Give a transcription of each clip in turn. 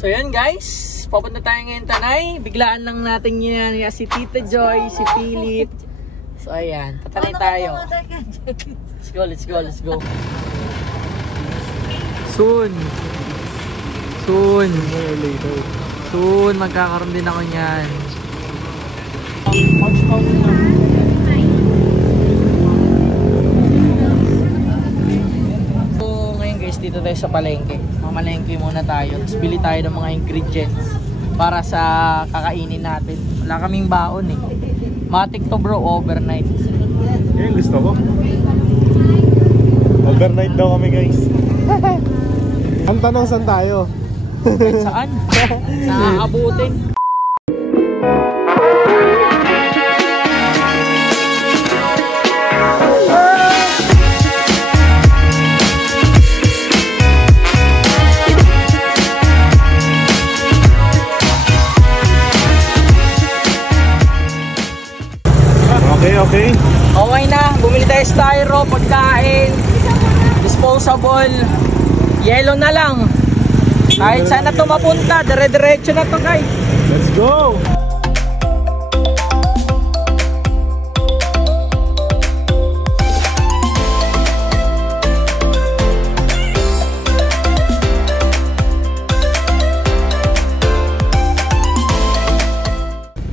So yan guys, papunta tayo ngayon Tanay. Biglaan lang natin yan si Tita Joy, si Philip. So ayan, tatanay tayo. Let's go. Soon magkakaroon din ako niyan. So ngayon guys, dito tayo sa palengke. Mamalengke muna tayo. Tapos bili tayo ng mga ingredients para sa kakainin natin. Wala kaming baon eh. Matik to bro, overnight. Yan gusto ko. Overnight daw kami guys. Ang tanong, saan tayo? Kahit saan? Nakakabutin. Okay. Okay na, bumili tayo styro, pagkain, disposable, yellow na lang. Kahit saan na ito mapunta, dire-diretso na to guys. Let's go!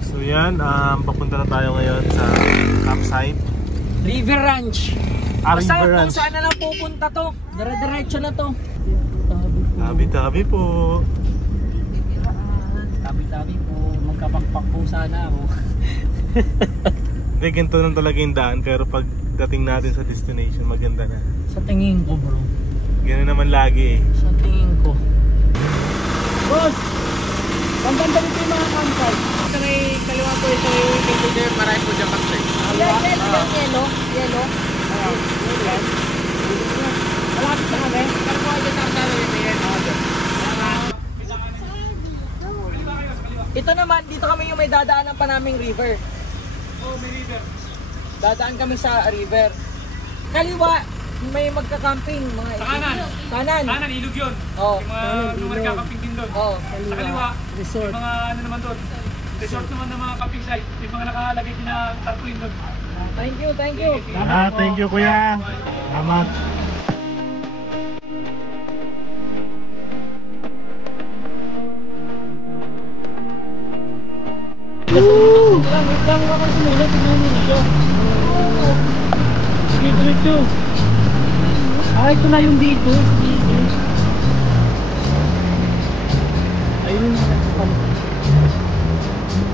So yan, papunta na tayo ngayon sa campsite. River Ranch. Basta River kung Ranch. saan na lang pupunta to, dire-diretso na to. Tabi-tabi po. Tabi-tabi po, magkapakpak po sana ako. Hindi, ganito lang talaga yung daan, pero pagdating natin sa destination, maganda na. Sa tingin ko bro. Ganun naman lagi eh. Sa tingin ko. Boss! Pagkanta dito yung mga campsite. Sa may kaliwa po ito yung container, marami po dyan campsite. Yellow. Malapit na kami. Pero po dyan sa kasama ito yan. Ito naman, dito kami yung may dadaanan pa naming river. May river. Dadaan kami sa river. Kaliwa, may magka-camping. Mga sa kanan. Kanan, ilog yun. Oo. Yung mga nagka-camping din doon. Oo. Sa kaliwa, Resort. yung mga ano naman doon. Resort naman ng mga camping site. Yung mga nakalagay din na tarpaulin doon. Thank you. Thank you kuya. Salamat. Wait lang ako sinulat. Tignan mo dito. Dito. Ito na yung dito. Ayun yung nakakapal.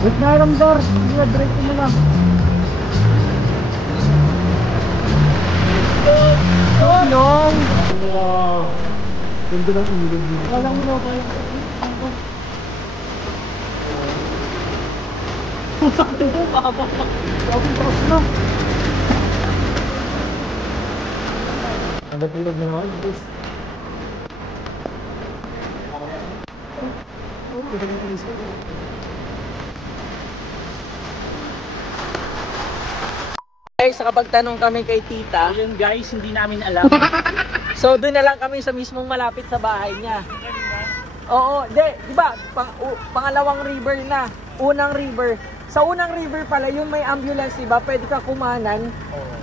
Wait na Ramdor. Diretso mo lang. Long! Wow. Ganda ng ilog dito. Walang mo na. Sakto po, papapak. Kapag tapos na. Ang ilog na naman. Sa kapag tanong kami kay tita, Ayun guys, hindi namin alam. so doon na lang kami sa mismong malapit sa bahay niya. Oo, di ba? Pangalawang river na. Unang river. Sa unang river pala, yung may ambulance, diba? Pwede ka kumanan.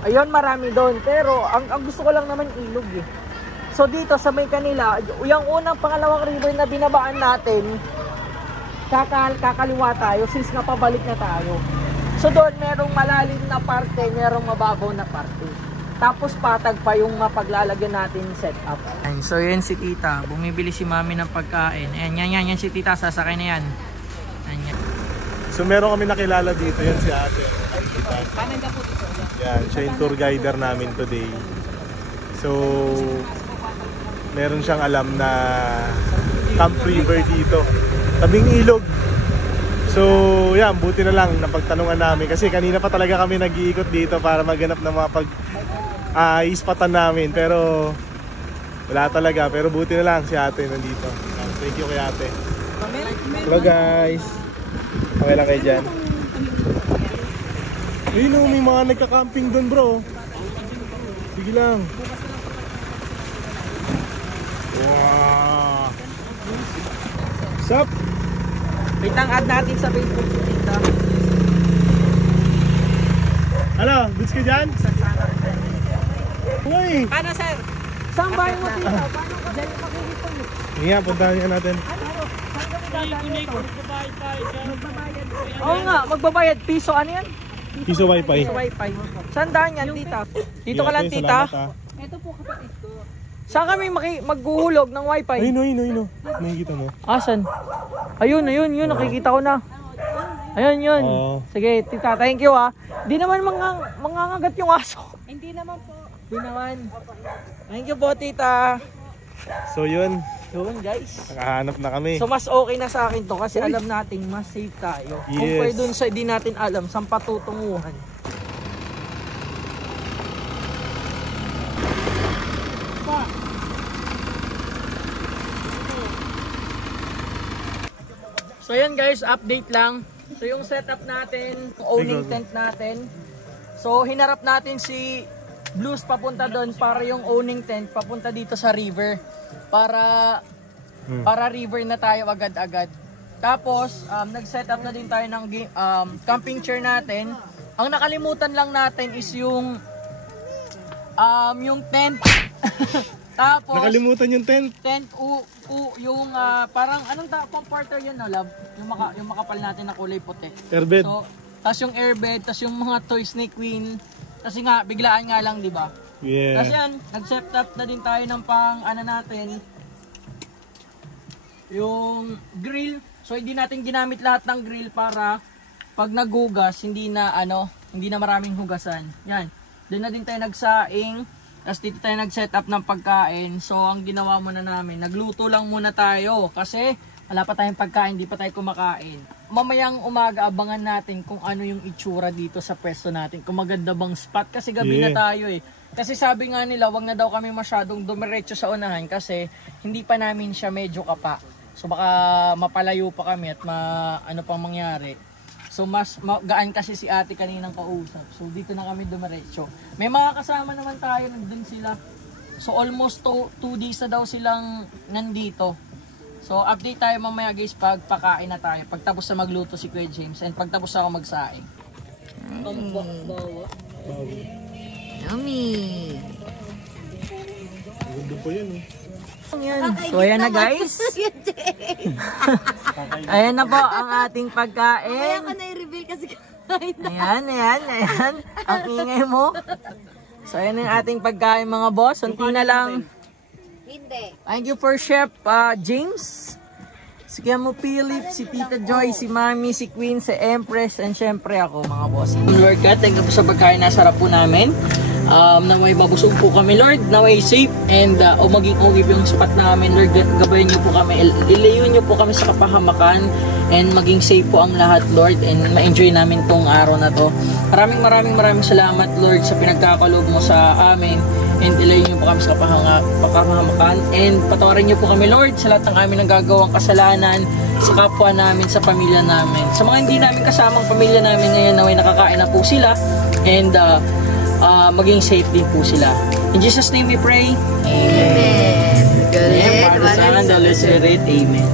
Ayun, marami doon. Pero ang gusto ko lang naman ilog eh. So dito sa may kanila, yung unang pangalawang river na binabaan natin, kakaliwa tayo since napabalik na tayo. So doon merong malalim na parte, merong mababaw na parte. Tapos patag pa yung mapaglalagyan natin setup. So yun si tita, bumibili si mami ng pagkain. Ayan, yan si tita, sasakay na yan. Ayan. So meron kami nakilala dito, yan si ate. Yan, siya yung tour guider namin today. So meron siyang alam na Camp River dito, tabing ilog. So yan, buti na lang napagtanungan namin kasi kanina pa talaga kami nag-iikot dito para maghanap ng mga ispatan namin, pero wala talaga. Pero buti na lang si ate nandito. Thank you kay ate. Hello guys, okay lang kayo dyan? Ayun, may mga nagka-camping doon bro. Sige lang. Wow. Sup? Wait lang, add natin sa Facebook si Tita. Ano? Bits ka dyan? Uy! Paano, sir? Saan bahay mo, Tita? Paano ka dyan makikipon? Sige nga, puntahan nga natin. Oo nga, magbabayad. Piso, ano yan? Piso wifi. Piso wifi. Saan daan yan, Tita? Dito ka lang, Ate, Tita. salamat, ah. Ito po kapatid ko. Saan kami maghuhulog ng wifi? Ayun. Nakikita mo? Asan? Ayun, yun, nakikita ko na. Ayun, yun. Oo. Sige, Tita, thank you ha. Di naman mangangagat yung aso. Hindi naman po. Di naman. Thank you po, Tita. So yun, Yun, guys. nakahanap na kami. So mas okay na sa akin to kasi alam nating mas safe tayo. Yes. Compare dun sa di natin alam saan patutunguhan. So yan guys, update lang. So yung setup natin, owning tent natin. So hinarap natin si Blues papunta doon para yung owning tent papunta dito sa river. Para river na tayo agad-agad. Tapos nag-set up na din tayo ng camping chair natin. Ang nakalimutan lang natin is yung tent. Tapos Nakalimutan yung tent. yung parang anong pang partner yun, no, love? Yung makapal natin na kulay puti. Airbed. So, tas yung airbed, tas yung mga toys ni Queen. Kasi nga biglaan nga lang, 'di ba? Yeah. Kasi yan, nag-set up na din tayo ng pang natin, yung grill. So hindi natin ginamit lahat ng grill para pag naghugas, hindi na maraming hugasan. Yan. Doon na din tayo nagsaing. Tapos dito tayo nag-set up ng pagkain. So ang ginawa muna namin, nagluto lang muna tayo kasi wala pa tayong pagkain, di pa tayo kumakain. Mamayang umaga abangan natin kung ano yung itsura dito sa pwesto natin. Kung maganda bang spot kasi gabi na tayo eh. Kasi sabi nga nila, wag na daw kami masyadong dumiretso sa unahan kasi hindi pa namin siya medyo kapa. So baka mapalayo pa kami at ano pang mangyari. So mas gaan kasi si ate kaninang kausap. So dito na kami dumiretso. May mga kasama naman tayo, nandun sila. So almost 2 days na daw silang nandito. So update tayo mamaya guys pag pakain na tayo. Pagtapos na magluto si Kuya James and pagtapos ako magsaing. Yummy. Gundo po yan eh. So ayan na guys. Ayan na po ang ating pagkain. Kaya ka na-reveal kasi kain na. Ayan. Ang ingay mo. So ayan yung ating pagkain mga boss. Unti na lang. Hindi. Thank you for Chef James. Si Kiamo Philip, si Tita Joy, si Mami, si Queen, si Empress, and syempre ako mga boss. Lord God, thank you po sa pagkain na sarap po namin. Naway mabusog po kami Lord, naway safe and maging okay yung spot namin Lord. Gabayan niyo po kami, ilayo niyo po kami sa kapahamakan and maging safe po ang lahat Lord and ma-enjoy namin tong araw na to. Maraming salamat Lord sa pinagkakaloob mo sa amin and ilayo niyo po kami sa kapahamakan and patawarin niyo po kami Lord sa lahat ng aming nagagawang kasalanan sa kapwa namin, sa pamilya namin. Sa mga hindi namin kasamang pamilya namin ngayon naway nakakain na po sila and maging safe din po sila. In Jesus' name we pray. Amen. Amen. Father, Son, and the Holy Spirit. Amen.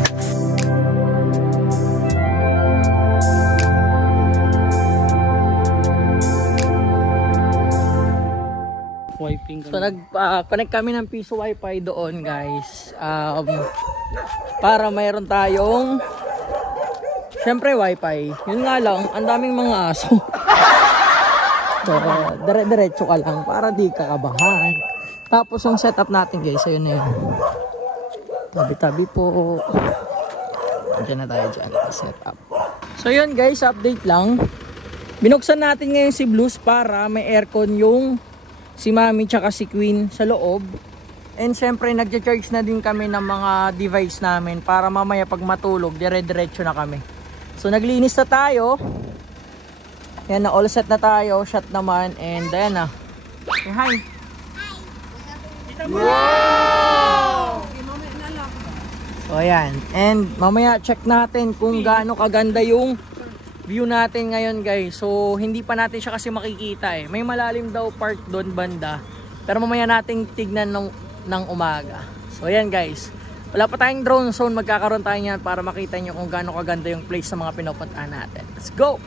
So nag-connect kami ng piso wifi doon guys. Para mayroon tayong syempre wifi. Yun nga lang, ang daming mga aso. So, dire-diretso ka lang para di ka kabahan. Tapos yung setup natin guys, ayun na yun. Tabi-tabi po. Diyan na tayo dyan, setup. So yun guys, update lang. Binuksan natin ngayon si Blues para may aircon yung si Mami tsaka si Queen sa loob. And syempre nagja-charge na din kami ng mga device namin para mamaya pag matulog, dire-diretso na kami. So naglinis na tayo. Yan na, all set na tayo, shot naman, and ayan na. Say hi! Wow! So ayan, and mamaya check natin kung gaano kaganda yung view natin ngayon guys. So hindi pa natin siya kasi makikita eh. May malalim daw part doon banda, pero mamaya nating tignan ng umaga. So ayan guys, Wala pa tayong drone zone, magkakaroon tayo niyan para makita nyo kung gaano kaganda yung place sa mga pinupuntahan natin. Let's go!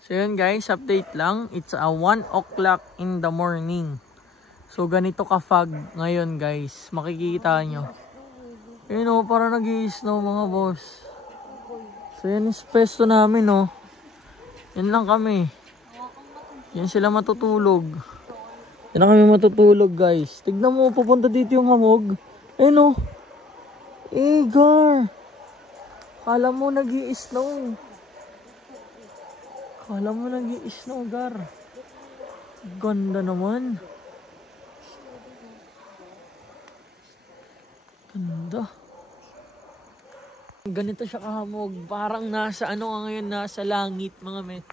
So yun guys, update lang. It's 1 o'clock in the morning. So ganito ka-fog ngayon guys. Makikita nyo. Yun o, para nag-i-snow mga boss. So yan is pesto namin o. Yan lang kami. Yan sila matutulog. Yan na kami matutulog guys. Tignan mo, pupunta dito yung hamog. Ayun o. Gar. Kala mo nag-i-snow. Kala mo nag-i-snow, Gar. Ganda naman. Ganda. Ganito siya kahamog. Parang nasa ano ka ngayon, nasa langit mga men.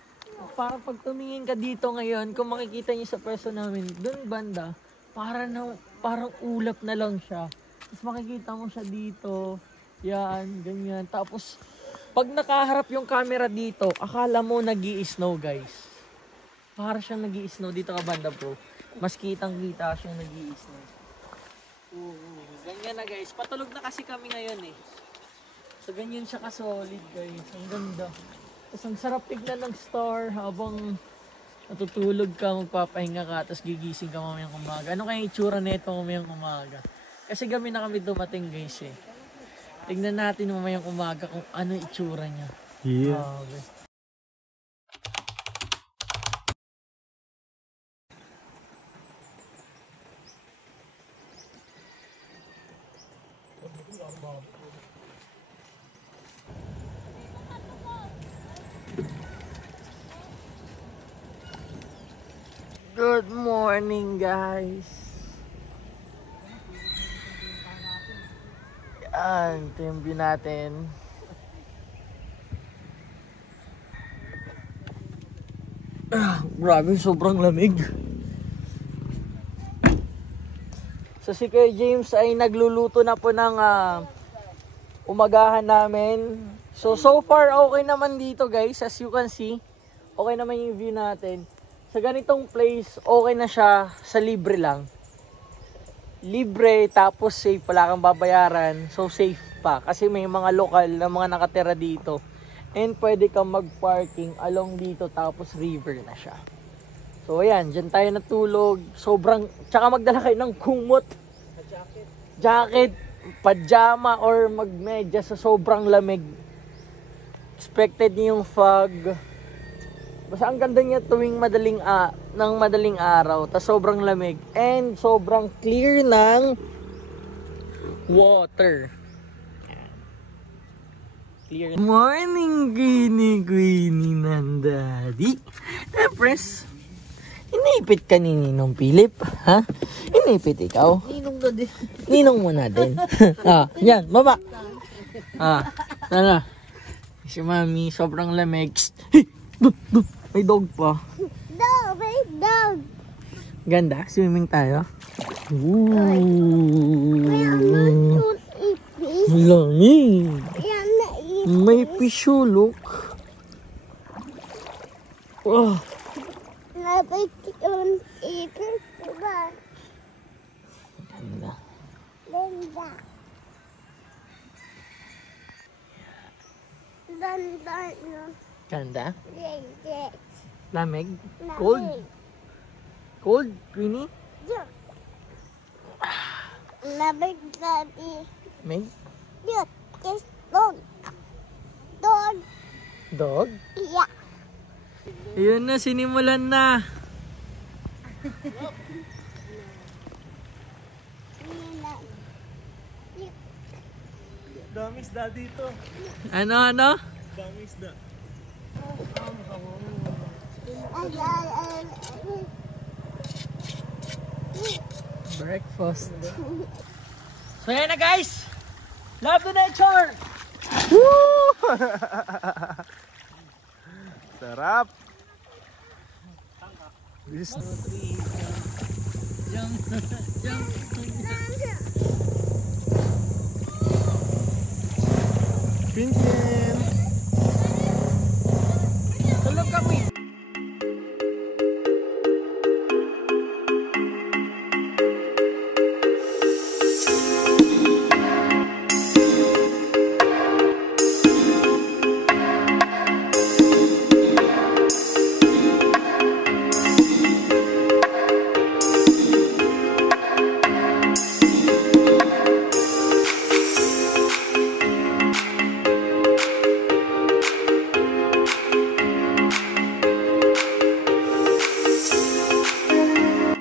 Parang pag tumingin ka dito ngayon, kung makikita niyo sa pwesto namin, dun banda, parang ulap na lang siya. Tapos makikita mo siya dito. Yan, ganyan. Tapos, pag nakaharap yung camera dito, akala mo nag-i-snow guys. Para siyang nag-i-snow dito ka banda bro. Mas kitang-kita siyang nag-i-snow. Ganyan na guys. Patulog na kasi kami ngayon eh. So ganyan siya ka-solid guys. Ang ganda. Tapos ang sarap tignan ng star habang natutulog ka, magpapahinga ka, tapos gigising ka mamayang umaga. Ano kaya itsura nito mamayang umaga? Kasi gabi na kami dumating guys eh. Tignan natin mamayang umaga kung ano itsura niya. Yeah. Okay. Good morning guys. Yan, ito yung view natin. Grabe, sobrang lamig. So si Kuya James ay nagluluto na po ng umagahan namin. So far okay naman dito guys, as you can see. Okay naman yung view natin. Sa ganitong place, okay na siya sa libre lang. Libre, tapos safe, wala kang babayaran. So safe pa, kasi may mga lokal na mga nakatira dito. And pwede kang mag-parking along dito, tapos river na siya. So ayan, dyan tayo natulog. Sobrang, tsaka magdala kayo ng kumot. Jacket, pajama, or magmedya sa sobrang lamig. Expected niyo yung fog. Basta ang ganda niya tuwing madaling araw, tas sobrang lamig and sobrang clear ng water. Clear. Morning, Queenie ng daddy. Press. Inipit ka ni Ninong Philip, ha? Inipit ikaw? Ninong ko din. Ninong mo na din. Yan, baba. Tara. Si Mami, sobrang lamig. May dog pa. Dog, may dog. Ganda, swimming tayo. Lamig. May pisyo, look. Oh. Ganda. Ganda. Lamig. Cold. Cold, Queenie. Lamig, daddy. May Look, it's dog. Dog. dog. Yeah. Ayun na, sinimulan na. Dami isda dito. Ano? Dami isda. Breakfast. So yan na guys. Love the nature. Woo! Sarap. This Pinkin! Tulog kami.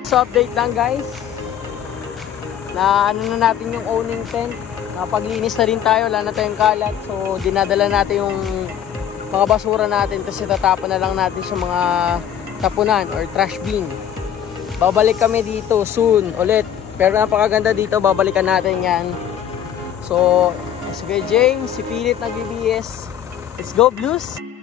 So update lang guys, na ano na natin yung owning tent, napaglinis na rin tayo, wala na tayong kalat. So dinadala natin yung mga basura natin, tapos itatapon na lang natin sa mga tapunan or trash bin. Babalik kami dito soon ulit, pero napakaganda dito, babalikan natin yan. So si James, si Philip nag-BBS, let's go Blues!